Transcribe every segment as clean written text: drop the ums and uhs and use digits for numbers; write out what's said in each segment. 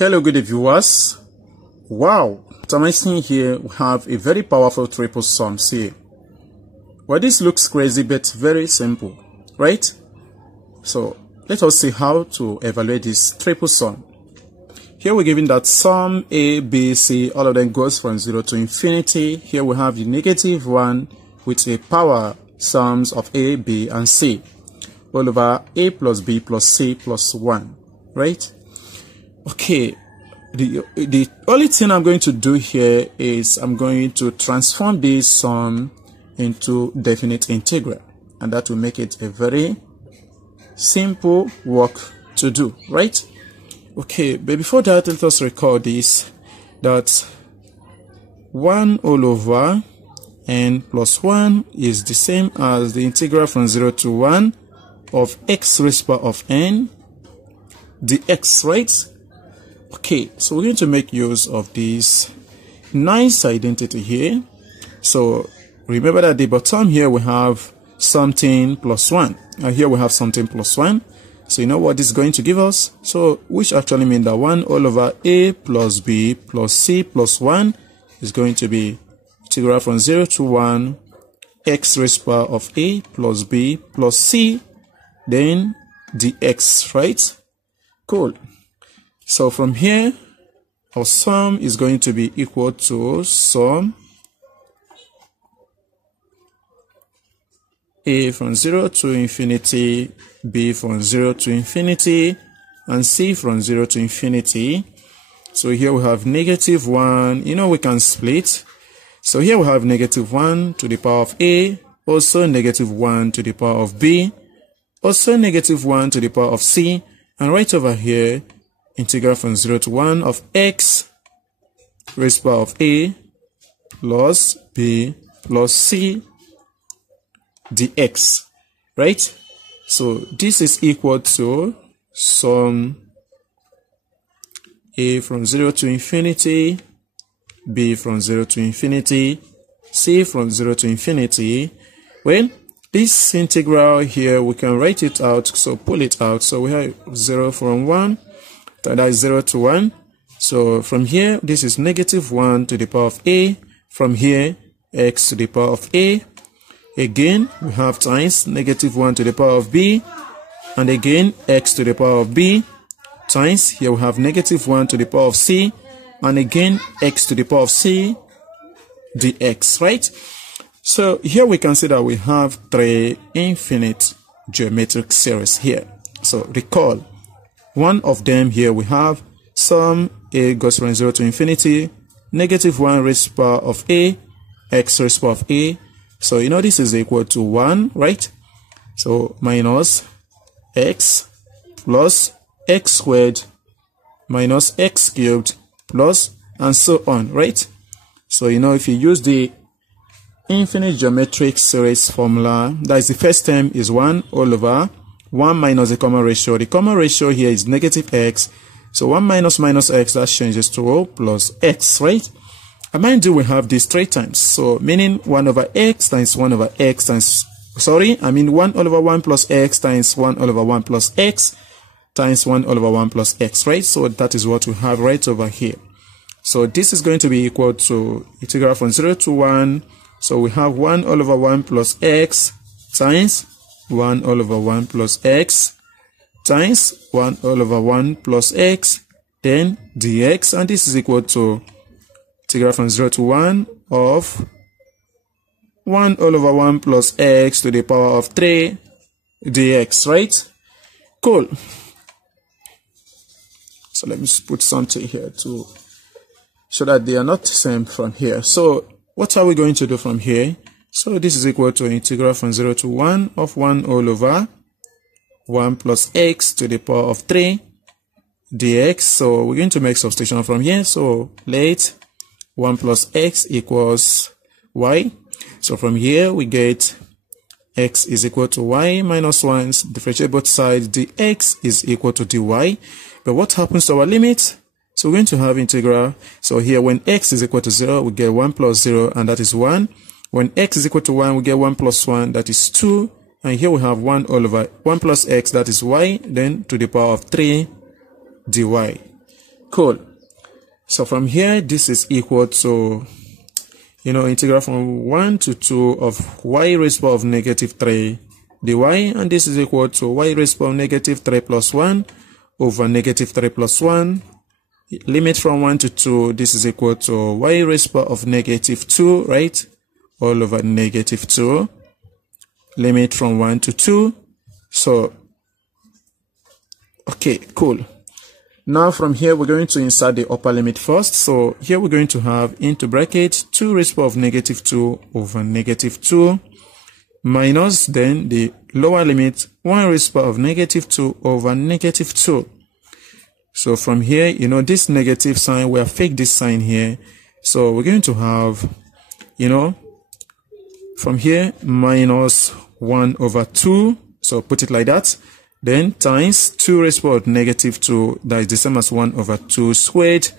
Hello, good viewers. Wow, what am I seeing here? We have a very powerful triple sums here. Well, this looks crazy, but very simple, right? So let us see how to evaluate this triple sum. Here we're given that sum A, B, C, all of them goes from 0 to infinity. Here we have the negative 1 with a power sums of A, B, and C, all over A plus B plus C plus 1, right? Okay, the only thing I'm going to do here is I'm going to transform this sum into definite integral, and that will make it a very simple work to do, right? Okay, but before that, let us record this, that 1 all over n plus 1 is the same as the integral from 0 to 1 of x raised to the power of n dx, right? Okay, so we're going to make use of this nice identity here. So remember that at the bottom here we have something plus 1, and here we have something plus 1. So you know what this is going to give us? So which actually means that 1 all over A plus B plus C plus 1 is going to be integral from 0 to 1 x raised to the power of A plus B plus C then dx, right? Cool. So from here, our sum is going to be equal to sum A from 0 to infinity, B from 0 to infinity, and C from 0 to infinity. So here we have negative 1. You know we can split. So here we have negative 1 to the power of A, also negative 1 to the power of B, also negative 1 to the power of C, and right over here, integral from 0 to 1 of x raised to the power of A plus B plus C dx, right? So this is equal to sum A from 0 to infinity, B from 0 to infinity, C from 0 to infinity. Well, this integral here, we can write it out, so pull it out. So we have 0 from 1, that is 0 to 1. So from here, this is negative 1 to the power of A. From here, x to the power of A. Again, we have times negative 1 to the power of B. And again, x to the power of B. Times, here we have negative 1 to the power of C. And again, x to the power of C dx, right? So here we can see that we have 3 infinite geometric series here. So recall, one of them here we have sum A goes from 0 to infinity, negative 1 raised to the power of A, x raised to the power of A. So you know this is equal to 1, right? So minus x plus x squared minus x cubed plus and so on, right? So you know if you use the infinite geometric series formula, that is the first term is 1 all over 1 minus the common ratio. The common ratio here is negative x. So 1 minus minus x, that changes to plus x, right? And mind you, we have these 3 times. So meaning 1 over x times 1 over x times, 1 all over 1 plus x times 1 all over 1 plus x times 1 all over 1 plus x, right? So that is what we have right over here. So this is going to be equal to integral from 0 to 1. So we have 1 all over 1 plus x times 1 all over 1 plus x times 1 all over 1 plus x, then dx, and this is equal to integral from 0 to 1 of 1 all over 1 plus x to the power of 3 dx, right? Cool. So let me put something here to so that they are not the same from here. So what are we going to do from here? So this is equal to integral from 0 to 1 of 1 all over 1 plus x to the power of 3 dx. So we're going to make substitution from here. So let 1 plus x equals y. So from here we get x is equal to y minus 1. Differentiate both sides. Dx is equal to dy. But what happens to our limit? So we're going to have integral. So here when x is equal to 0, we get 1 plus 0, and that is 1. When x is equal to 1, we get 1 plus 1, that is 2. And here we have 1 all over 1 plus x, that is y, then to the power of 3 dy. Cool. So from here, this is equal to, integral from 1 to 2 of y raised to the power of negative 3 dy, and this is equal to y raised to the power of negative 3 plus 1 over negative 3 plus 1. Limit from 1 to 2, this is equal to y raised to the power of negative 2, right? All over negative 2. Limit from 1 to 2. So, okay, cool. Now from here, we're going to insert the upper limit first. So here we're going to have into bracket 2 raised to the power of negative 2 over negative 2 minus then the lower limit 1 raised to the power of negative 2 over negative 2. So from here, this negative sign, we have faked this sign here. So we're going to have, from here, minus 1 over 2. So put it like that. Then times 2 raised to the power of negative 2, that is the same as 1 over 2 squared.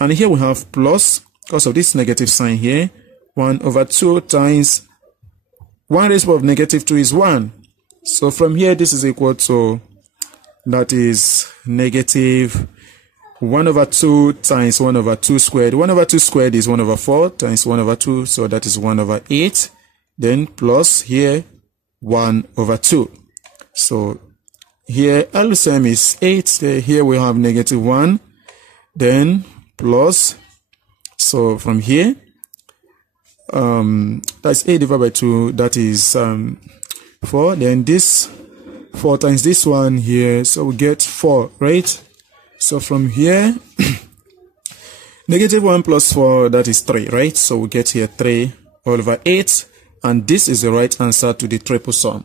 And here we have plus, because of this negative sign here, 1 over 2 times 1 raised to the power of negative 2 is 1. So from here, this is equal to, that is negative 1 over 2 times 1 over 2 squared. 1 over 2 squared is 1 over 4 times 1 over 2, so that is 1 over 8. Then plus here, 1 over 2. So here, LCM is 8. Here we have negative 1. Then plus. So from here, that's 8 divided by 2. That is 4. Then this 4 times this one here. So we get 4, right? So from here, negative 1 plus 4, that is 3, right? So we get here 3 all over 8. And this is the right answer to the triple sum.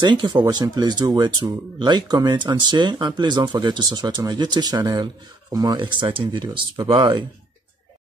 Thank you for watching. Please do well to like, comment, and share. And please don't forget to subscribe to my YouTube channel for more exciting videos. Bye-bye.